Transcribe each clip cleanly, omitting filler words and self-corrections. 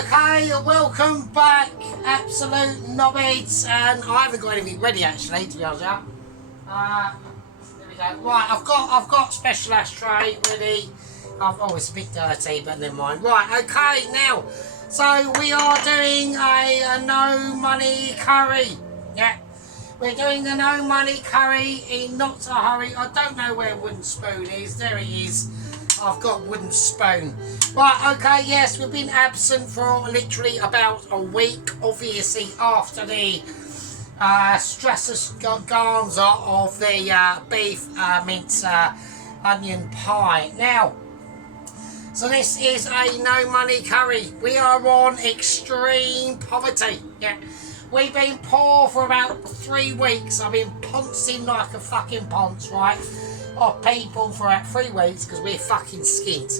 Okay, welcome back, absolute knobheads, and I haven't got anything ready actually, to be honest with you. There we go. Right, I've got special ashtray ready. Oh, it's a bit dirty, but never mind. Right, okay, now, so we are doing a no money curry. Yeah, we're doing the no money curry in not a hurry. I don't know where wooden spoon is. There it is. I've got wooden spoon. Right, okay, yes, we've been absent for literally about a week, obviously after the strataganza of the beef mince onion pie. Now, so this is a no money curry. We are on extreme poverty. Yeah, we've been poor for about 3 weeks. I've been pouncing like a fucking ponce, right? Of people for about 3 weeks because we're fucking skint.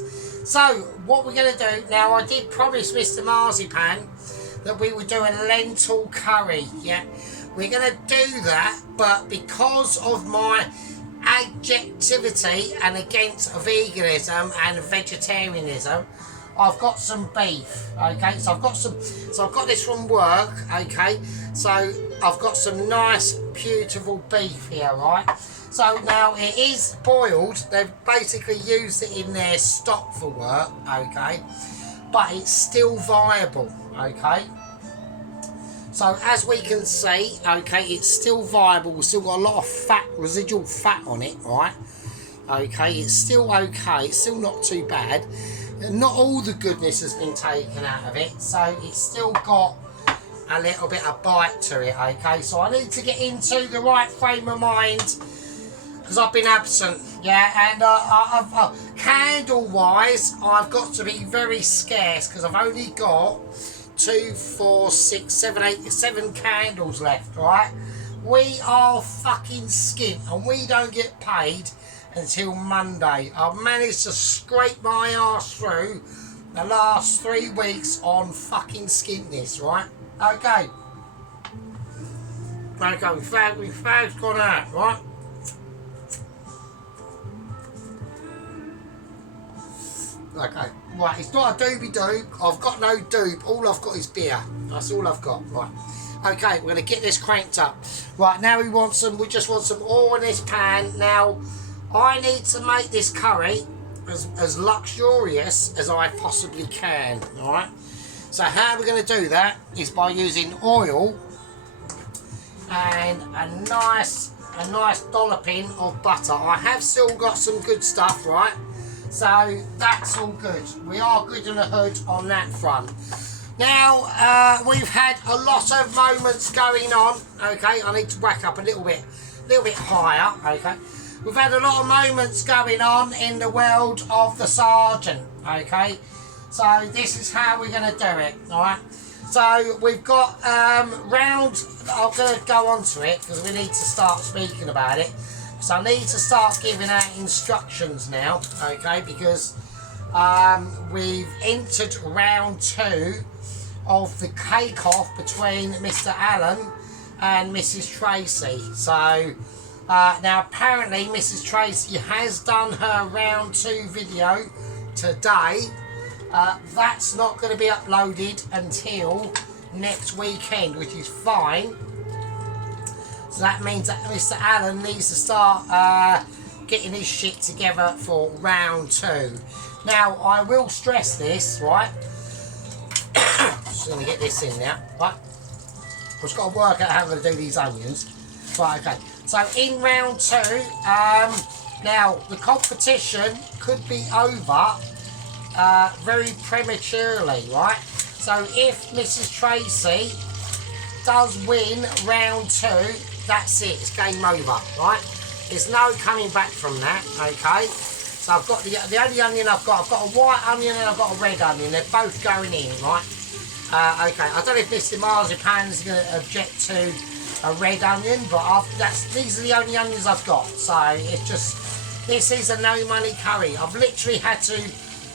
So what we're going to do now, I did promise Mr. Marzipan that we would do a lentil curry. Yeah, we're going to do that, but because of my adjectivity and against veganism and vegetarianism, I've got some beef. Okay, so I've got this from work. Okay, so I've got some nice beautiful beef here, right? So now it is boiled. They've basically used it in their stock for work, okay, but it's still viable, okay. So as we can see, okay, it's still viable. We've still got a lot of fat, residual fat on it, right? Okay, it's still okay. It's still not too bad. Not all the goodness has been taken out of it, so it's still got a little bit of bite to it, okay. So I need to get into the right frame of mind because I've been absent, yeah, and candle-wise, I've got to be very scarce because I've only got 2, 4, 6, 7, 8, 7 candles left, right? We are fucking skint and we don't get paid until Monday. I've managed to scrape my arse through the last 3 weeks on fucking skintness, right? Okay. Okay, we fag's gone out, right? Okay, right, it's not a doobie-doo. I've got no doob. All I've got is beer. That's all I've got, right. Okay, we're going to get this cranked up. Right, now we just want some oil in this pan. Now, I need to make this curry as luxurious as I possibly can, alright? So how we're going to do that is by using oil and a nice dolloping of butter. I have still got some good stuff, right? So that's all good. We are good in the hood on that front. Now, we've had a lot of moments going on, okay? I need to whack up a little bit higher, okay? We've had a lot of moments going on in the world of the sergeant, okay? So this is how we're going to do it, alright? So we've got I'm going to go on to it because we need to start speaking about it. So I need to start giving out instructions now, okay, because we've entered round 2 of the cake-off between Mr. Allen and Mrs. Tracy. So now apparently Mrs. Tracy has done her round 2 video today. That's not going to be uploaded until next weekend, which is fine. So that means that Mr. Allen needs to start getting his shit together for round 2. Now, I will stress this, right? Just going to get this in now, right? I've just got to work out how I'm going to do these onions. Right, okay. So in round 2, now the competition could be over very prematurely, right? So if Mrs. Tracy does win round 2, that's it, it's game over, right? There's no coming back from that, okay? So I've got the only onion I've got a white onion and I've got a red onion. They're both going in, right? Okay, I don't know if Mr. Marzipan's going to object to a red onion, but these are the only onions I've got. So it's just, this is a no money curry. I've literally had to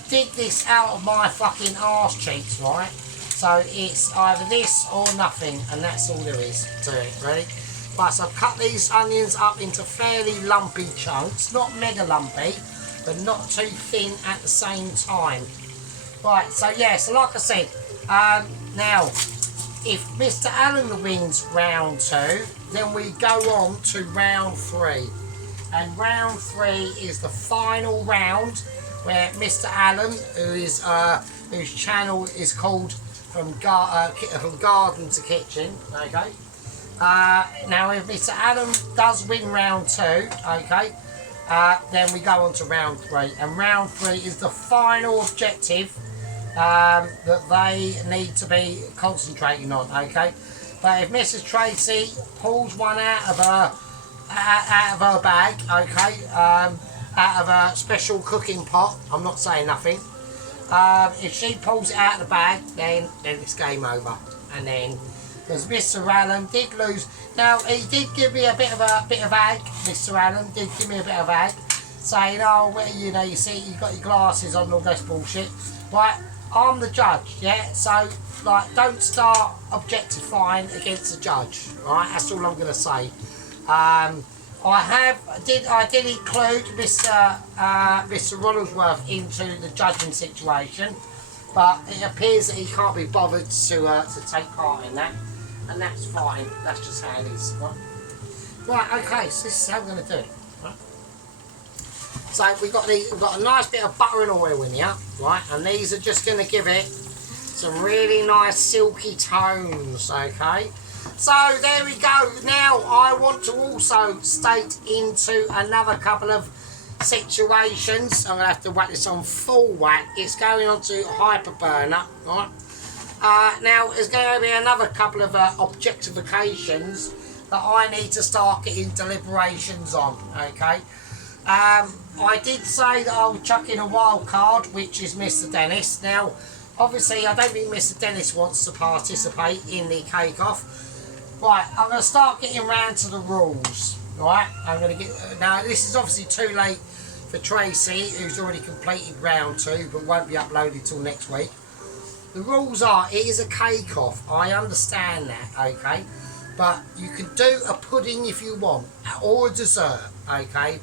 dig this out of my fucking arse cheeks, right? So it's either this or nothing, and that's all there is to it, ready? Right, so I've cut these onions up into fairly lumpy chunks, not mega lumpy, but not too thin at the same time. Right, so yeah, so like I said, Now, if Mr. Allen wins round 2, then we go on to round 3. And round 3 is the final round where Mr. Allen, whose channel is called From Garden to Kitchen, okay. Now, if Mr. Allen does win round 2, okay, then we go on to round 3. And round 3 is the final objective that they need to be concentrating on, okay. But if Mrs. Tracy pulls one out of her bag, okay, out of a special cooking pot, I'm not saying nothing. If she pulls it out of the bag, then it's game over. And then, because Mr. Allen did lose. Now he did give me a bit of ag. Mr. Allen did give me a bit of ag, saying, "Oh, well, you know, you see, you got your glasses on, and all this bullshit." Right, I'm the judge, yeah. So, like, don't start objectifying against the judge. Right, that's all I'm gonna say. I did include Mr. Ronaldsworth into the judging situation, but it appears that he can't be bothered to take part in that, and that's fine. That's just how it is. Right, okay. So this is how we're going to do it. Right? So we've got a nice bit of butter and oil in here, right? And these are just going to give it some really nice silky tones, okay? So there we go. Now I want to also state into another couple of situations. I'm going to have to whack this on full whack. It's going on to hyperburner, right? Now there's going to be another couple of objectifications that I need to start getting deliberations on, okay? I did say that I'll chuck in a wild card, which is Mr. Dennis. Now, obviously, I don't think Mr. Dennis wants to participate in the cake-off. Right, I'm going to start getting round to the rules, right? I'm going to get... Now, this is obviously too late for Tracy, who's already completed round 2, but won't be uploaded till next week. The rules are, it is a cake-off. I understand that, okay? But you can do a pudding if you want, or a dessert, okay?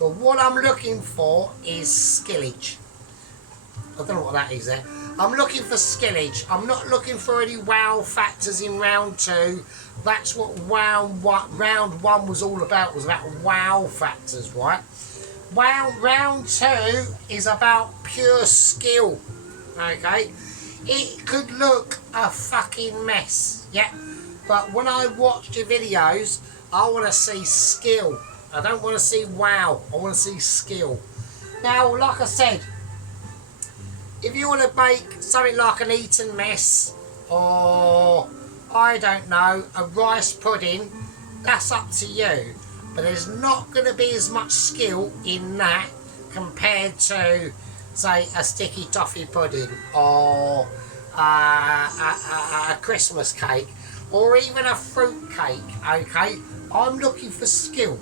But what I'm looking for is skillage. I don't know what that is there. I'm looking for skillage. I'm not looking for any wow factors in round 2. That's what round one was all about. Was about wow factors, right? Round 2 is about pure skill. Okay, it could look a fucking mess, yeah. But when I watch your videos, I want to see skill. I don't want to see wow. I want to see skill. Now, like I said, if you want to make something like an Eton mess, or I don't know, a rice pudding, that's up to you. But there's not going to be as much skill in that compared to, say, a sticky toffee pudding, or a Christmas cake, or even a fruit cake, okay? I'm looking for skill.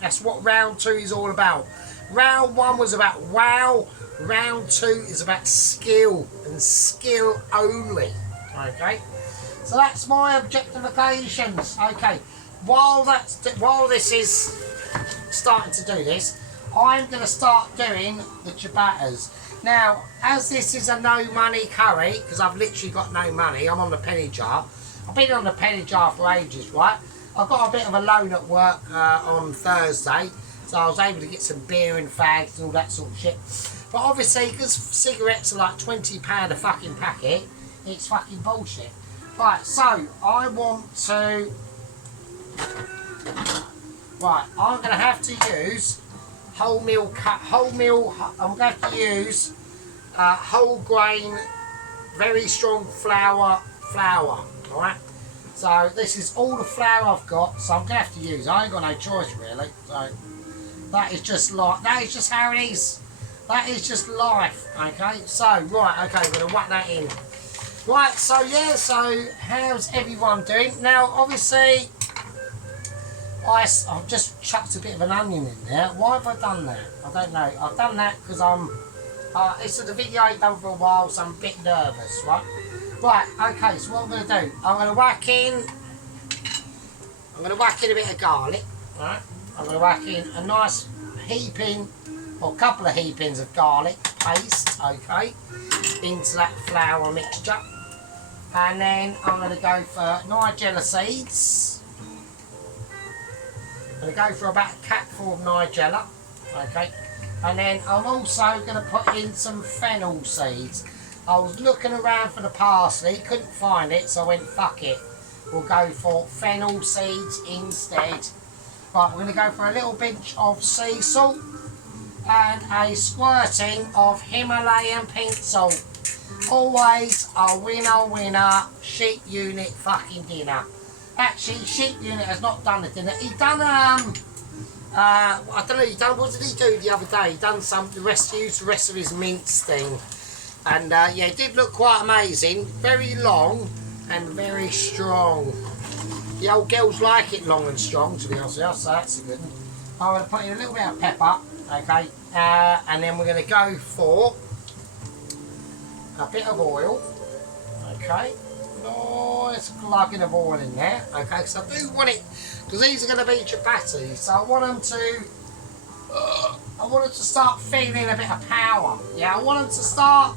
That's what round 2 is all about. Round 1 was about wow. Round 2 is about skill, and skill only, okay? So that's my objectifications, okay? While this is starting to do this, I'm going to start doing the ciabattas. Now, as this is a no money curry, because I've literally got no money, I'm on the penny jar. I've been on the penny jar for ages, right? I've got a bit of a loan at work on Thursday, so I was able to get some beer and fags and all that sort of shit. But obviously, because cigarettes are like £20 a fucking packet, it's fucking bullshit. Right, so I want to... Right, I'm going to have to use I'm going to have to use whole grain, very strong flour, alright? So this is all the flour I've got, so I'm going to have to use. I ain't got no choice really. So that is just how it is. That is just life, okay? So, right, okay, we're going to whack that in. Right, so yeah, so how's everyone doing? Now, obviously, I've just chucked a bit of an onion in there. Why have I done that? I don't know. I've done that because it's the video I've done for a while, so I'm a bit nervous, right? Right, okay, so what I'm going to do, I'm going to whack in a bit of garlic, right? I'm going to whack in a nice heaping, or a couple of heapings of garlic paste, okay, into that flour mixture. And then I'm going to go for Nigella seeds. I'm going to go for about a capful of Nigella. Okay. And then I'm also going to put in some fennel seeds. I was looking around for the parsley, couldn't find it, so I went, fuck it. We'll go for fennel seeds instead. Right, we're going to go for a little pinch of sea salt and a squirting of Himalayan pink salt. Always a winner, sheep unit fucking dinner. Actually, sheep unit has not done the dinner. He done I don't know. What did he do the other day? He done the rest of his mince thing, and yeah, it did look quite amazing. Very long and very strong. The old girls like it long and strong, to be honest with you, so that's a good one. I'm going to put in a little bit of pepper, okay, and then we're going to go for a bit of oil, okay. Nice glugging of oil in there, okay, because I do want it, because these are going to be chapati, so I want them to start feeling a bit of power, yeah, I want them to start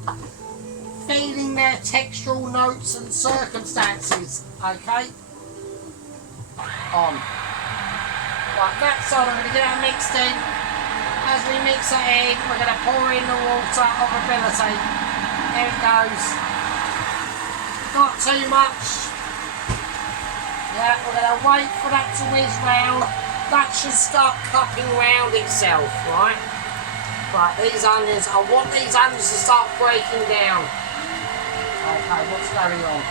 feeling their textural notes and circumstances, okay, on. Right, that's all, I'm going to get that mixed in. As we mix it in, we're going to pour in the water of ability. There it goes. Not too much. Yeah, we're going to wait for that to whiz round. That should start cupping round itself, right? Right, these onions, I want these onions to start breaking down. Okay, what's going on?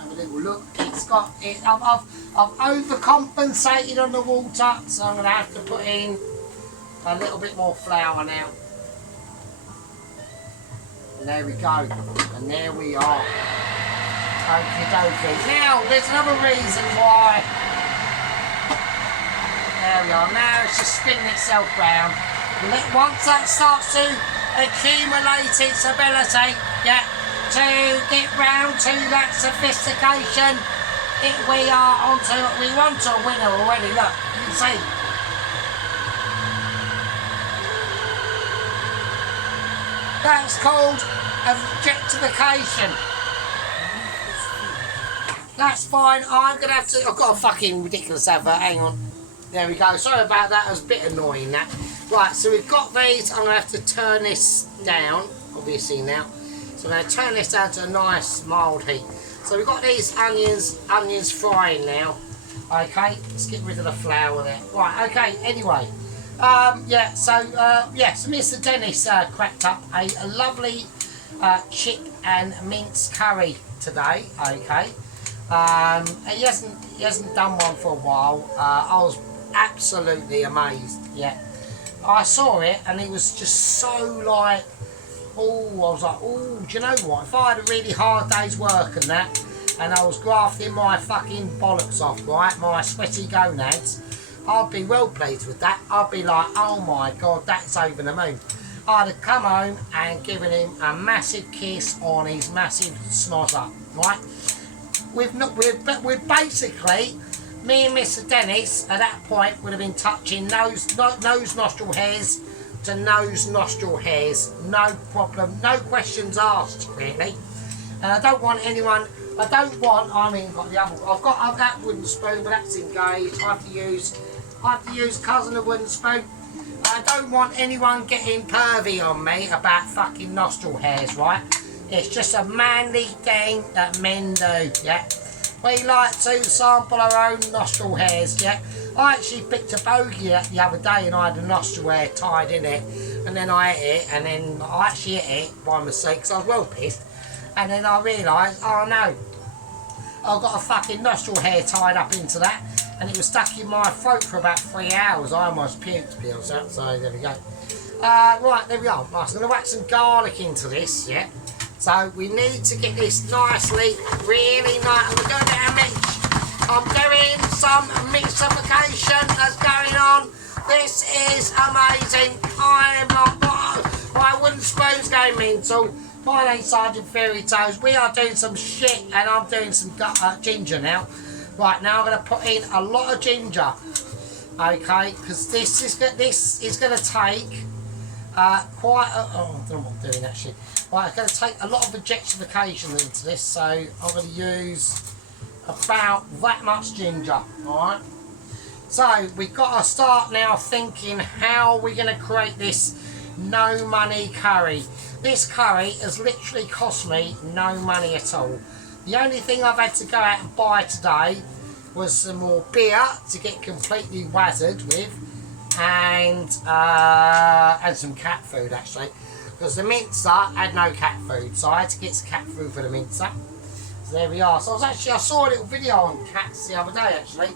Have a little look. It's got it. I've overcompensated on the water, so I'm going to have to put in a little bit more flour now. And there we go. And there we are. Okie dokie. Now, there's another reason why. There we are. Now it's just spinning itself round. Once that starts to accumulate its ability, yeah, to get round to that sophistication, we are onto a winner already. Look, you can see. That's called objectification. That's fine. I'm gonna have to. I've got a fucking ridiculous advert. Hang on. There we go. Sorry about that. It was a bit annoying that. Right. So we've got these. I'm gonna have to turn this down. Obviously now. So I'm gonna turn this down to a nice mild heat. So we've got these onions frying now. Okay. Let's get rid of the flour there. Right. Okay. Anyway. Yeah. So Mr. Dennis cracked up a lovely chick and mince curry today. Okay. He hasn't done one for a while. I was absolutely amazed. Yeah, I saw it and it was just so like, oh, I was like, oh, do you know what? If I had a really hard day's work and that, and I was grafting my fucking bollocks off, right, my sweaty gonads, I'd be well pleased with that. I'd be like, oh my god, that's over the moon. I'd have come home and given him a massive kiss on his massive snozzer, right? We've basically, me and Mr. Dennis at that point would have been touching nose nostril hairs to nose nostril hairs, no problem, no questions asked really. And I don't want anyone. I mean, I've got that wooden spoon, but that's engaged. I have to use cousin of wooden spoon. I don't want anyone getting pervy on me about fucking nostril hairs, right? It's just a manly thing that men do, yeah? We like to sample our own nostril hairs, yeah? I actually picked a bogey the other day and I had a nostril hair tied in it. And then I ate it, and then I actually ate it by mistake because I was well pissed. And then I realised, oh no, I've got a fucking nostril hair tied up into that. And it was stuck in my throat for about 3 hours. I almost puked, to be honest, so there we go. Right, there we are. Right, so I'm going to whack some garlic into this, yeah? So we need to get this nicely, really nice. I'm doing a mix. I'm doing some mixification that's going on. This is amazing. I am not. My wooden spoon's going mental. My name's Sergeant Fairy Toes. We are doing some shit, and I'm doing some ginger now. Right, now I'm going to put in a lot of ginger. Okay, because this is going to take I don't know what I'm doing actually. Right, I'm going to take a lot of objectification into this, so I'm going to use about that much ginger, alright? So we've got to start now thinking how we're going to create this no money curry. This curry has literally cost me no money at all. The only thing I've had to go out and buy today was some more beer to get completely wazzered with, and some cat food actually, because the mincer had no cat food, so I had to get some cat food for the mincer. So there we are. So I saw a little video on cats the other day actually,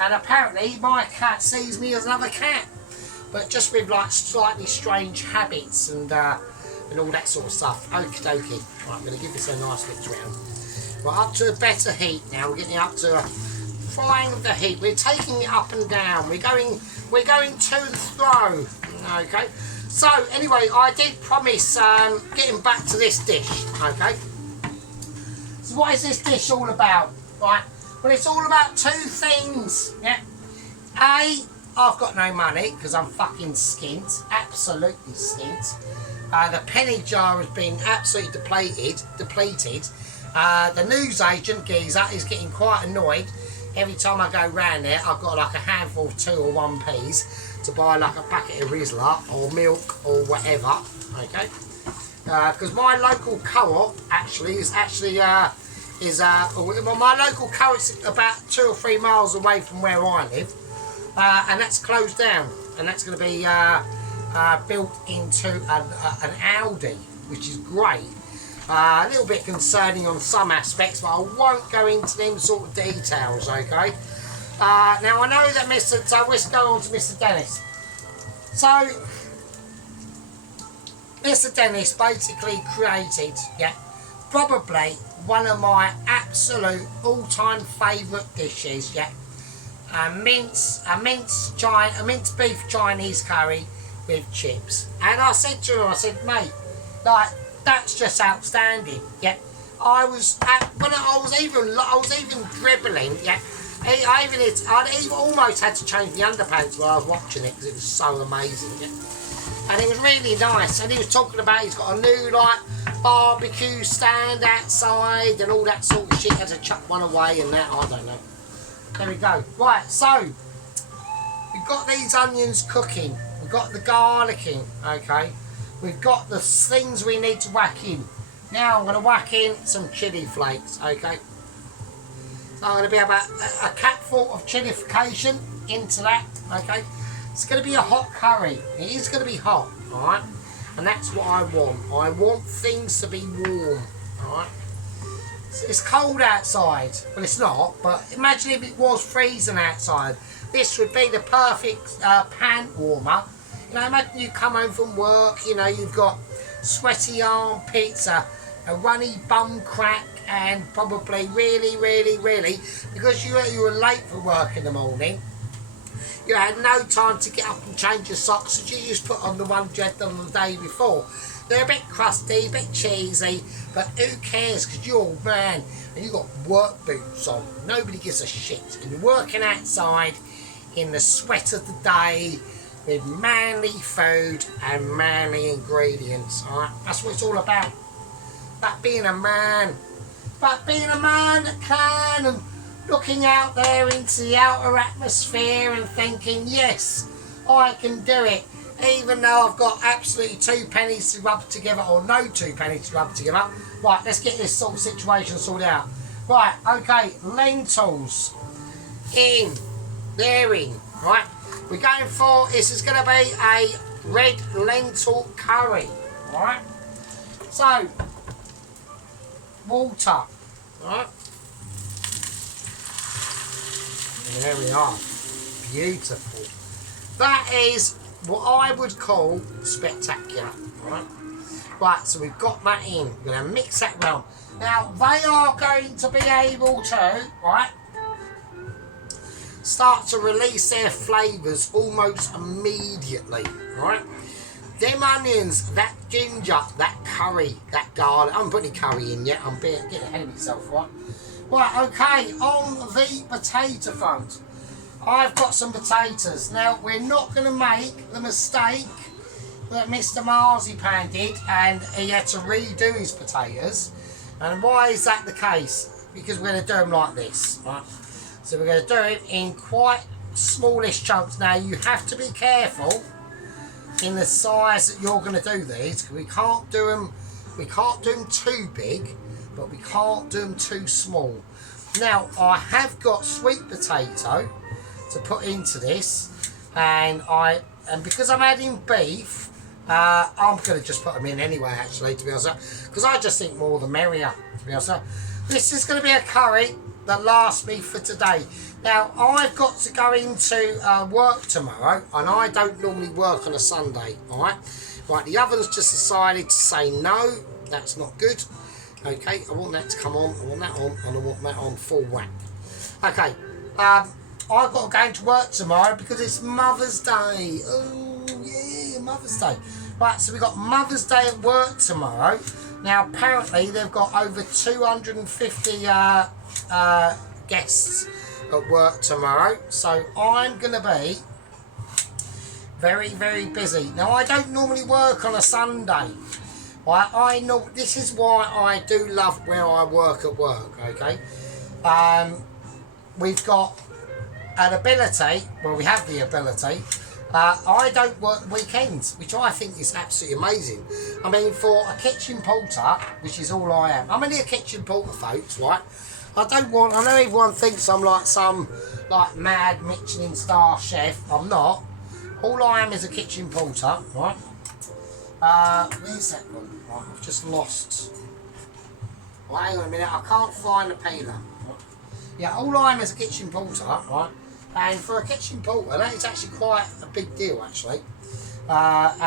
and apparently my cat sees me as another cat, but just with like slightly strange habits and all that sort of stuff. Okie dokie. Right, I'm going to give this a nice mix round. Right, up to a better heat now. We're getting up to a frying of the heat. We're taking it up and down. We're going to and fro. Okay. So anyway, I did promise getting back to this dish. Okay. So what is this dish all about? Right. Well, it's all about two things. Yeah. A, I've got no money because I'm fucking skint. Absolutely skint. The penny jar has been absolutely depleted. The newsagent geezer is getting quite annoyed. Every time I go round there, I've got like a handful of 2 or 1p's to buy like a packet of Rizla or milk or whatever. Okay, because my local co-op my local co-op's about 2 or 3 miles away from where I live, and that's closed down, and that's going to be built into an Aldi, which is great. A little bit concerning on some aspects, but I won't go into them sort of details, okay? Now I know that so let's go on to Mr. Dennis. So, Mr. Dennis basically created, probably one of my absolute all-time favourite dishes, a mince beef Chinese curry with chips. And I said to him, mate, like, that's just outstanding. I was even dribbling. I almost had to change the underpants while I was watching it because it was so amazing. And it was really nice. And he was talking about he's got a new like barbecue stand outside and all that sort of shit. Had to chuck one away and that, I don't know. There we go. Right, so we've got these onions cooking. We've got the garlicking. Okay. We've got the things we need to whack in. Now I'm going to whack in some chili flakes, okay? So I'm going to be about a capful of chilification into that, okay? It's going to be a hot curry. It is going to be hot, alright? And that's what I want. I want things to be warm, alright? It's cold outside. Well, it's not, but imagine if it was freezing outside. This would be the perfect pan warmer. You know, imagine you come home from work, you know, you've got sweaty armpits, a runny bum crack, and probably really, because you were late for work in the morning, you had no time to get up and change your socks, so you just put on the ones you had done the day before. They're a bit crusty, a bit cheesy, but who cares, because you're a man, and you've got work boots on. Nobody gives a shit. And you're working outside in the sweat of the day, with manly food and manly ingredients, alright? That's what it's all about. About being a man. About being a man that can, and looking out there into the outer atmosphere and thinking, yes, I can do it. Even though I've got absolutely 2 pennies to rub together, or no 2 pennies to rub together. Right, let's get this sort of situation sorted out. Right, okay, lentils. In. They're in, right? We're going for, this is going to be a red lentil curry, alright? So, water, alright? There we are, beautiful. That is what I would call spectacular, alright? Right, so we've got that in, we're going to mix that round. Now, they are going to be able to, right, start to release their flavours almost immediately, right? Them onions, that ginger, that curry, that garlic. I haven't put any curry in yet. I'm getting ahead of myself, right? Right, okay, on the potato front, I've got some potatoes. Now, we're not going to make the mistake that Mr. Marzipan did, and he had to redo his potatoes. And why is that the case? Because we're going to do them like this, right? So we're going to do it in quite smallish chunks. Now you have to be careful in the size that you're going to do these, because we can't do them too big, but we can't do them too small. Now I have got sweet potato to put into this, and because I'm adding beef, I'm going to just put them in anyway, actually, to be honest, because I just think more the merrier, to be honest. This is going to be a curry that lasts me for today. Now, I've got to go into work tomorrow, and I don't normally work on a Sunday, alright? Right, the oven's just decided to say no, that's not good. Okay, I want that to come on, I want that on, and I want that on full whack. Okay, I've got to go into work tomorrow because it's Mother's Day. Oh, yeah, Mother's Day. Right, so we've got Mother's Day at work tomorrow. Now, apparently, they've got over 250 guests at work tomorrow. So, I'm going to be very, very busy. Now, I don't normally work on a Sunday. Right, I know this is why I do love where I work at work, okay? We've got an ability, well, we have the ability. I don't work weekends, which I think is absolutely amazing. I mean, for a kitchen porter, which is all I am. I'm only a kitchen porter, folks, right? I know everyone thinks I'm like some, mad Michelin star chef. I'm not. All I am is a kitchen porter, right? Where's that one? Right, I've just lost. Well, hang on a minute, I can't find the peeler. Right. Yeah, all I am is a kitchen porter, right? And for a kitchen porter, that is actually quite a big deal, actually. That's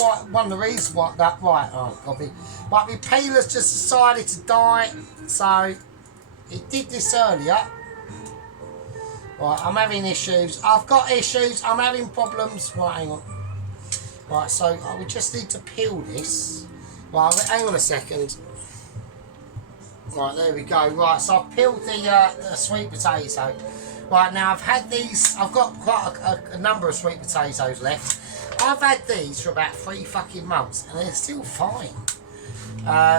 why one of the reasons why that my peeler's just decided to die, so it did this earlier. Right, I'm having issues. I've got issues. I'm having problems. Right, hang on. Right, so we just need to peel this. Right, hang on a second. Right, there we go. Right, so I've peeled the sweet potato. Right, now I've had these, I've got quite a number of sweet potatoes left. I've had these for about 3 fucking months and they're still fine.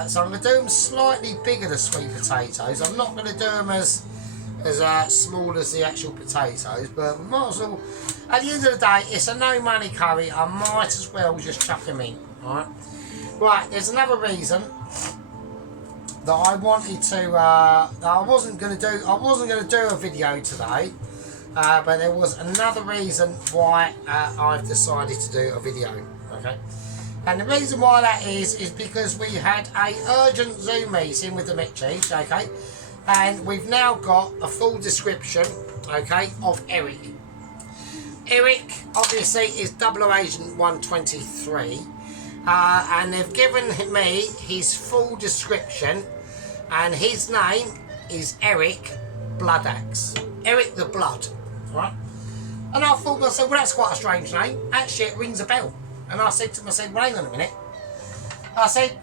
So I'm going to do them slightly bigger, the sweet potatoes. I'm not going to do them as small as the actual potatoes, but we might as well, at the end of the day, it's a no money curry. I might as well just chuck them in. Alright. Right, there's another reason that I wanted to I wasn't going to do a video today, but there was another reason why I've decided to do a video. Okay, and the reason why that is because we had a urgent Zoom meeting with the Mitchies, okay, and we've now got a full description, okay, of Eric. Eric obviously is 00 Agent 123. And they've given me his full description, and his name is Eric Bloodaxe. Eric the Blood, right? And I thought to myself, well, that's quite a strange name. Actually, it rings a bell. And I said to myself, well, hang on a minute. I said,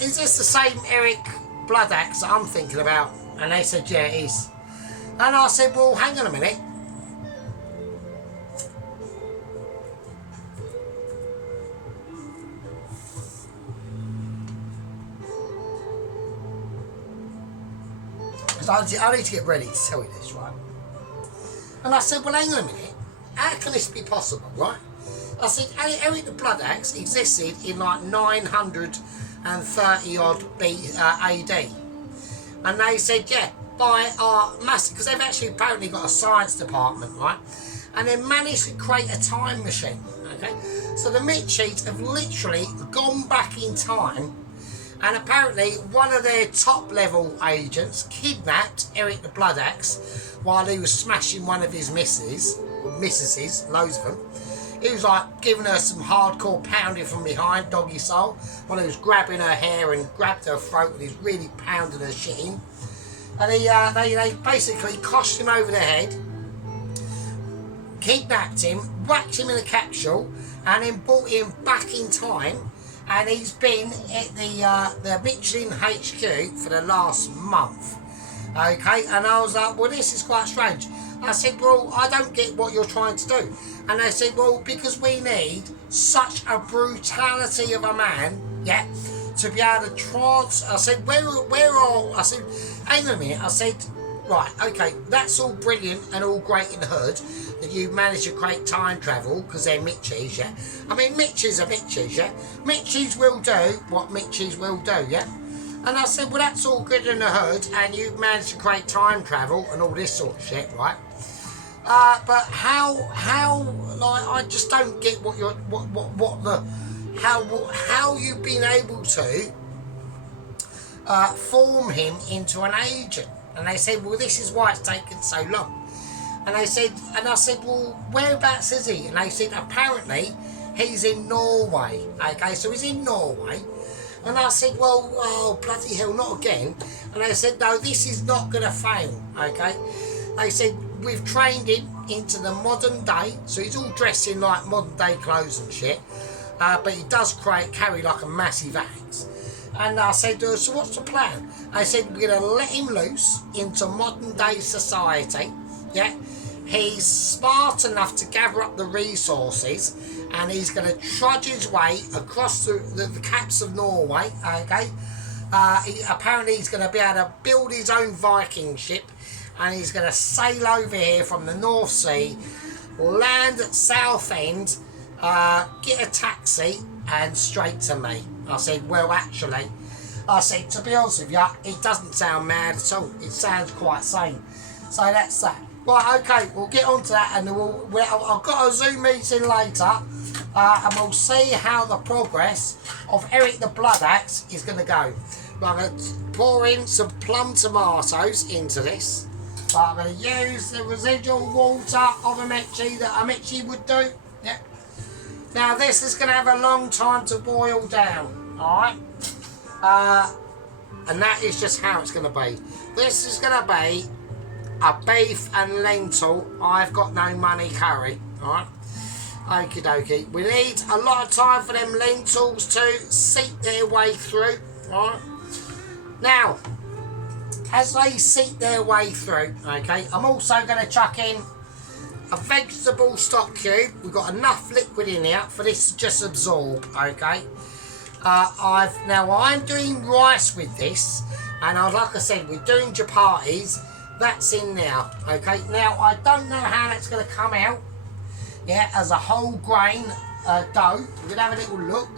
is this the same Eric Bloodaxe that I'm thinking about? And they said, yeah, it is. And I said, well, hang on a minute. Because I need to get ready to tell you this, right? And I said, well, hang on a minute. How can this be possible, right? I said, Eric the Bloodaxe existed in like 930 odd AD. And they said, yeah, by our massive, because they've actually apparently got a science department, right? And they managed to create a time machine, okay? So the Mitchies have literally gone back in time, and apparently one of their top level agents kidnapped Eric the Bloodaxe while he was smashing one of his missuses, loads of them. He was like giving her some hardcore pounding from behind, doggy style, while he was grabbing her hair and grabbed her throat and he was really pounding her shit in. And they basically coshed him over the head, kidnapped him, whacked him in a capsule, and then brought him back in time. And he's been at the Michelin HQ for the last month. Okay, and I was like, well, this is quite strange. I said, well, I don't get what you're trying to do. And they said, well, because we need such a brutality of a man, yeah, to be able to I said, where are, I said, hang on a minute, I said, right, okay, that's all brilliant and all great in the hood, that you managed to create time travel, because they're Mitchies, yeah. I mean, Mitchies are Mitchies, yeah. Mitchies will do what Mitchies will do, yeah. And I said, well, that's all good in the hood, and you've managed to create time travel and all this sort of shit, right? But how, like, I just don't get what you're, how you've been able to form him into an agent. And they said, well, this is why it's taken so long. And they said, and I said, well, whereabouts is he? And they said, apparently he's in Norway. Okay, so he's in Norway. And I said, well, oh, bloody hell, not again. And they said, no, this is not going to fail, okay? They said, we've trained him into the modern day, so he's all dressed in like modern day clothes and shit, but he does carry like a massive axe. And I said, so what's the plan? I said, we're going to let him loose into modern day society, yeah? He's smart enough to gather up the resources, and he's going to trudge his way across the caps of Norway, okay? Apparently he's going to be able to build his own Viking ship, and he's going to sail over here from the North Sea, land at Southend, get a taxi, and straight to me. I said, well, actually, I said, to be honest with you, it doesn't sound mad at all. It sounds quite sane. So that's that. Right, okay, we'll get on to that, and I've got a Zoom meeting later, and we'll see how the progress of Eric the Blood Axe is going to go. I'm going to pour in some plum tomatoes into this. I'm going to use the residual water of a Mitchie that a Mitchie would do. Yeah. Now this is going to have a long time to boil down, alright? And that is just how it's going to be. This is going to be a beef and lentil I've got no money curry, alright? Okie dokie. We need a lot of time for them lentils to seep their way through, alright? Now, as they seep their way through, okay, I'm also going to chuck in a vegetable stock cube. We've got enough liquid in here for this to just absorb, okay. I'm doing rice with this, and like I said, we're doing chapatis. That's in there, okay. Now I don't know how that's going to come out, yeah, as a whole grain dough. We're going to have a little look.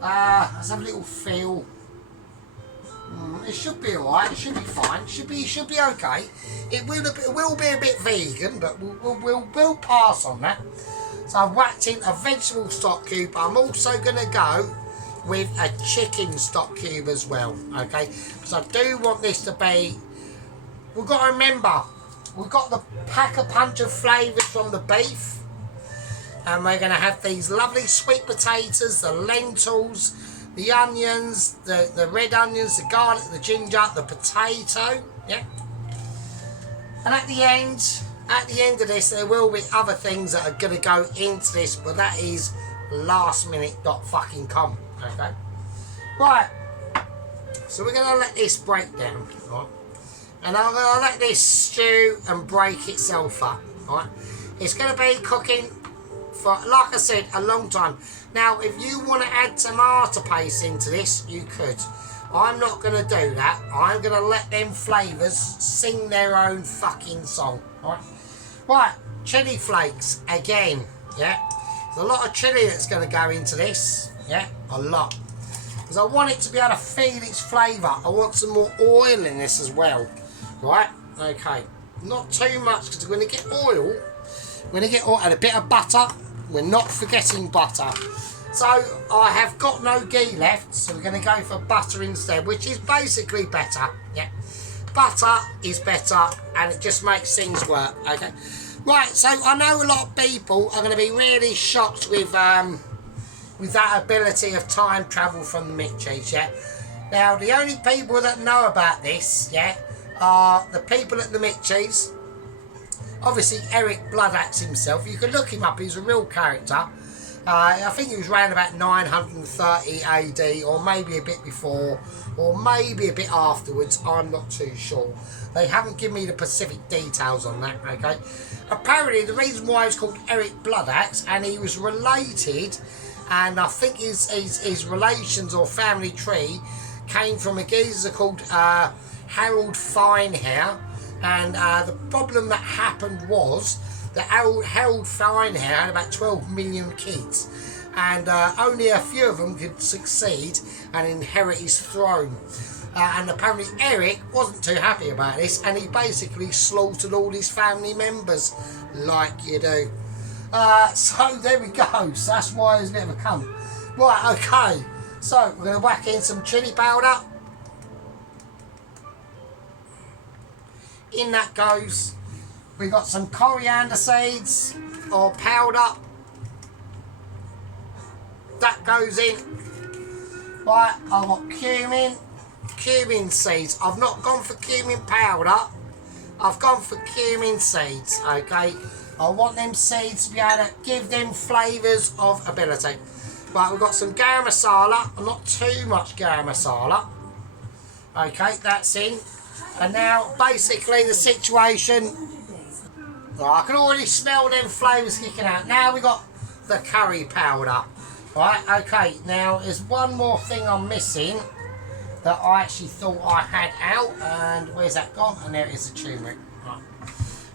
Let's have a little feel. It should be alright, it should be fine, it should be okay. It will be a bit vegan, but we'll pass on that. So I've whacked in a vegetable stock cube. I'm also going to go with a chicken stock cube as well, okay? Because I do want this to be, we've got to remember, we've got the pack-a-punch of flavours from the beef, and we're going to have these lovely sweet potatoes, the lentils, the onions, the red onions, the garlic, the ginger, the potato, yeah. And at the end of this, there will be other things that are going to go into this, but that is lastminute.com, okay. Right, so we're going to let this break down, right? And I'm going to let this stew and break itself up, right? It's going to be cooking for, like I said, a long time. Now, if you want to add tomato paste into this, you could. I'm not going to do that. I'm going to let them flavours sing their own fucking song. Right? Right, chilli flakes again. Yeah, there's a lot of chilli that's going to go into this. Yeah, a lot. Because I want it to be able to feel its flavour. I want some more oil in this as well. Right, okay. Not too much, because we're going to get oil. We're going to get oil and a bit of butter. We're not forgetting butter. So I have got no ghee left, so we're going to go for butter instead, which is basically better. Yeah, butter is better, and it just makes things work. Okay, right. So I know a lot of people are going to be really shocked with that ability of time travel from the Mitchies. Yeah. Now the only people that know about this, yeah, are the people at the Mitchies. Obviously, Eric Blood Axe himself. You can look him up. He's a real character. I think it was around about 930 AD, or maybe a bit before, or maybe a bit afterwards. I'm not too sure. They haven't given me the specific details on that, okay? Apparently, the reason why it's called Eric Bloodaxe, and he was related, and I think his relations or family tree came from a geezer called Harold Finehair, and the problem that happened was that Harold Finehair had about 12 million kids, and only a few of them could succeed and inherit his throne. And apparently Eric wasn't too happy about this, and he basically slaughtered all his family members, like you do. So there we go. So that's why he's a bit of a cunt. Right, okay. So we're going to whack in some chili powder. In that goes. We've got some coriander seeds or powder. That goes in. Right, I've got cumin seeds. I've not gone for cumin powder. I've gone for cumin seeds, okay? I want them seeds to be able to give them flavours of ability. Right, we've got some garam masala. Not too much garam masala. Okay, that's in. And now, basically, the situation... Right, I can already smell them flavours kicking out. Now we've got the curry powder. Right, okay, now there's one more thing I'm missing that I actually thought I had out, and where's that gone? And there it is, the turmeric. Right.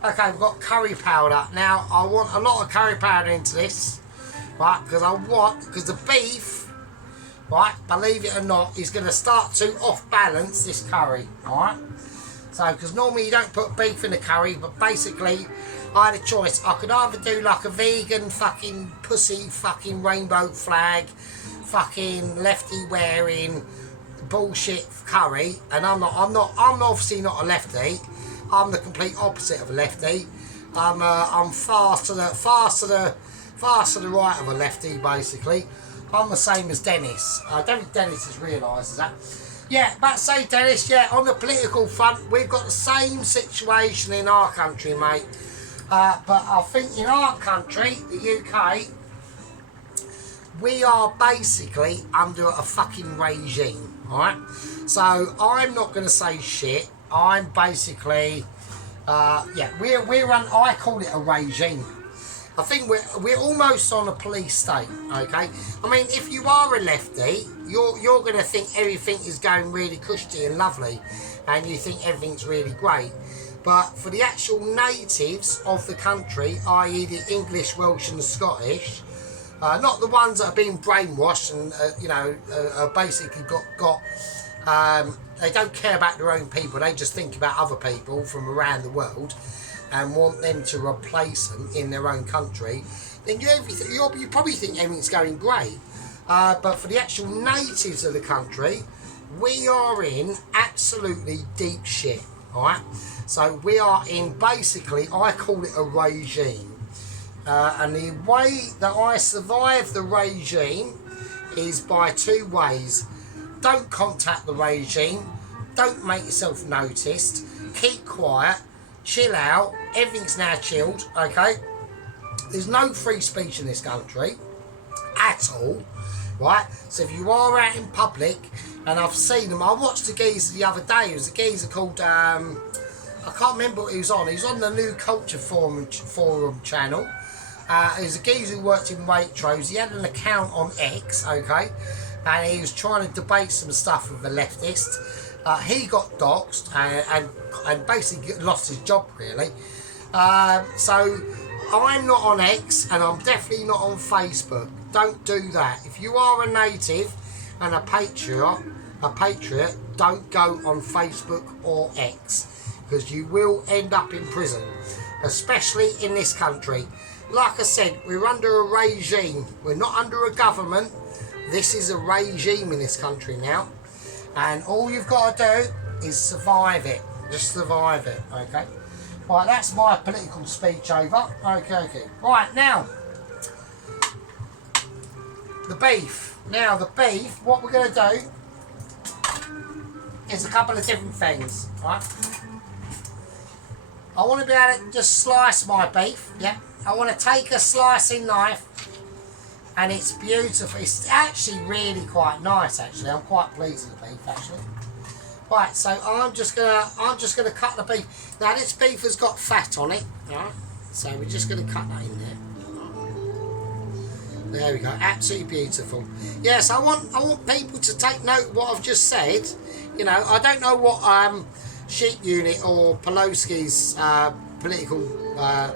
Okay, we've got curry powder. Now, I want a lot of curry powder into this, right, because the beef, right, believe it or not, is going to start to off-balance this curry, alright? So, because normally you don't put beef in the curry, but basically, I had a choice. I could either do like a vegan fucking pussy fucking rainbow flag, fucking lefty wearing bullshit curry, and I'm obviously not a lefty. I'm the complete opposite of a lefty. I'm far to the right of a lefty, basically. I'm the same as Dennis. I don't think Dennis has realised that. Yeah, but say Dennis, yeah, on the political front, we've got the same situation in our country, mate. But I think in our country, the UK, we are basically under a fucking regime, alright? So I'm not going to say shit. I'm basically, I call it a regime. I think we're almost on a police state, okay? I mean, if you are a lefty, you're going to think everything is going really cushy and lovely, and you think everything's really great. But for the actual natives of the country, i.e. the English, Welsh and the Scottish, not the ones that are being brainwashed and, basically got they don't care about their own people, they just think about other people from around the world and want them to replace them in their own country, then you probably think everything's going great. But for the actual natives of the country, we are in absolutely deep shit, alright? So we are in, basically, I call it a regime. And the way that I survive the regime is by two ways. Don't contact the regime, don't make yourself noticed, keep quiet, chill out, everything's now chilled, okay? There's no free speech in this country at all, right? So if you are out in public, and I've seen them, I watched a geezer the other day, it was a geezer called, I can't remember what he was on the New Culture Forum channel. He was a geezer who worked in Waitrose, he had an account on X, okay? And he was trying to debate some stuff with a leftist. He got doxxed and basically lost his job, really. So I'm not on X, and I'm definitely not on Facebook. Don't do that. If you are a native and a patriot, don't go on Facebook or X, because you will end up in prison, especially in this country. Like I said, we're under a regime. We're not under a government. This is a regime in this country now, and all you've got to do is survive it. Just survive it, okay? Right, that's my political speech over. Okay. Right, now, the beef. Now, the beef, what we're going to do is a couple of different things, right? I want to be able to just slice my beef, yeah? I want to take a slicing knife, and it's beautiful. It's actually really quite nice. Actually, I'm quite pleased with the beef. Actually, right. So I'm just gonna cut the beef. Now this beef has got fat on it. Right. So we're just gonna cut that in there. There we go. Absolutely beautiful. Yes, I want people to take note of what I've just said. You know, I don't know what Sheep Unit or Pelosi's political. I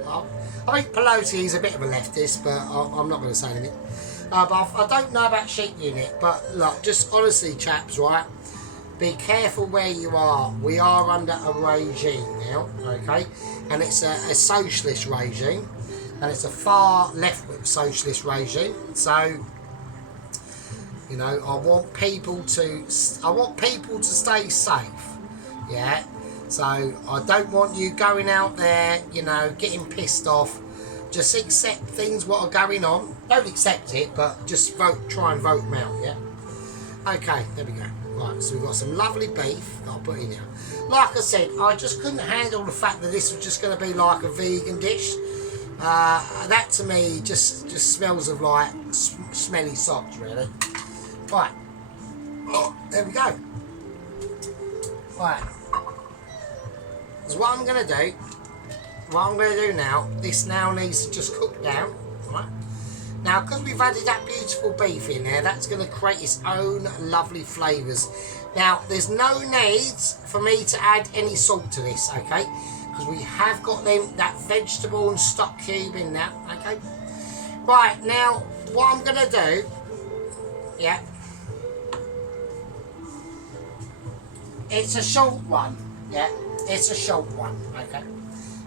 think Pelosi is a bit of a leftist, but I'm not going to say anything. But I don't know about Sheep Unit. But look, just honestly, chaps, right? Be careful where you are. We are under a regime now, okay? And it's a socialist regime. And it's a far left socialist regime. So, you know, I want people to stay safe. Yeah. So I don't want you going out there, you know, getting pissed off. Just accept things what are going on. Don't accept it, but just try and vote them out. Yeah. Okay. There we go. Right. So we've got some lovely beef that I'll put in here. Like I said, I just couldn't handle the fact that this was just going to be like a vegan dish. That to me just smells of like smelly socks, really. Right. Oh, there we go. Right. So what I'm going to do now, this now needs to just cook down. Right. Now, because we've added that beautiful beef in there, that's going to create its own lovely flavours. Now, there's no need for me to add any salt to this, okay? Because we have got that vegetable and stock cube in there, okay? Right, now, what I'm going to do, yeah, it's a short one, yeah, it's a short one, okay?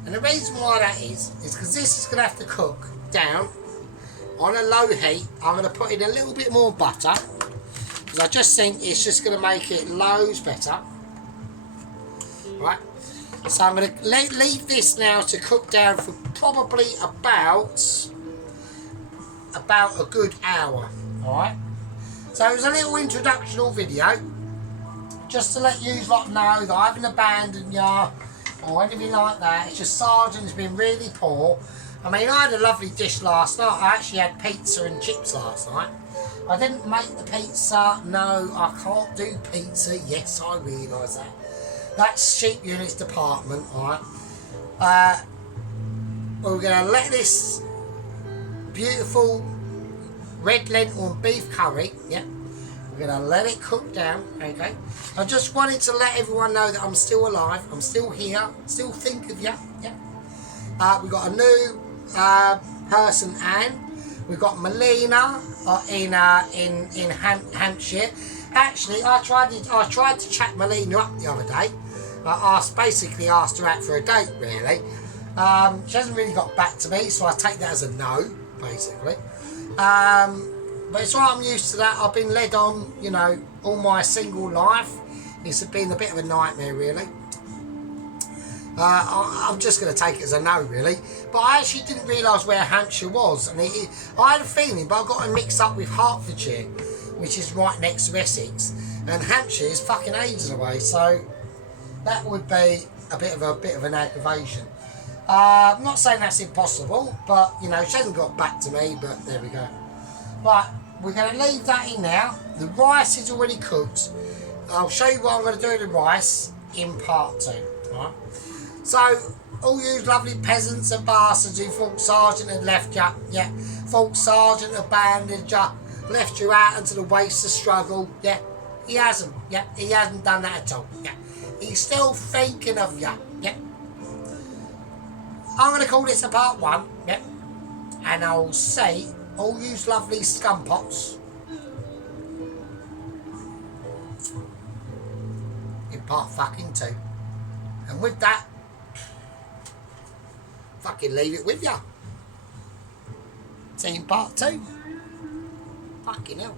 And the reason why that is because this is going to have to cook down on a low heat. I'm going to put in a little bit more butter, because I just think it's just going to make it loads better, right? So I'm going to leave this now to cook down for probably about a good hour. Alright. So it was a little introductional video. Just to let you lot know that I haven't abandoned you or anything like that. It's just Sergeant's been really poor. I mean, I had a lovely dish last night. I actually had pizza and chips last night. I didn't make the pizza. No, I can't do pizza. Yes, I realise that. That's Sheep Unit's department, alright. We're going to let this beautiful red lentil and beef curry, yeah, we're going to let it cook down, okay. I just wanted to let everyone know that I'm still alive, I'm still here, still think of you, yeah. We've got a new person, Anne. We've got Melina in Hampshire. Actually, I tried to chat Melina up the other day. I basically asked her out for a date, really. She hasn't really got back to me, so I take that as a no, basically. But it's right, I'm used to that. I've been led on, you know, all my single life. It's been a bit of a nightmare, really. I'm just going to take it as a no, really. But I actually didn't realise where Hampshire was. And I had a feeling, but I got it mixed up with Hertfordshire, which is right next to Essex. And Hampshire is fucking ages away, so that would be a bit of an aggravation. I'm not saying that's impossible, but, you know, she hasn't got back to me, but there we go. Right, we're going to leave that in now. The rice is already cooked. I'll show you what I'm going to do with the rice in part 2. Right? So, all you lovely peasants and bastards who thought Sergeant had left you, yeah, thought Sergeant abandoned you, left you out into the waste of struggle, yeah, he hasn't, yeah, he hasn't done that at all, yeah. He's still thinking of you, yeah. I'm going to call this a part 1, yeah, and I'll say, all you lovely scumpots, in part fucking 2. And with that, fucking leave it with ya. See you in part 2. Fucking hell.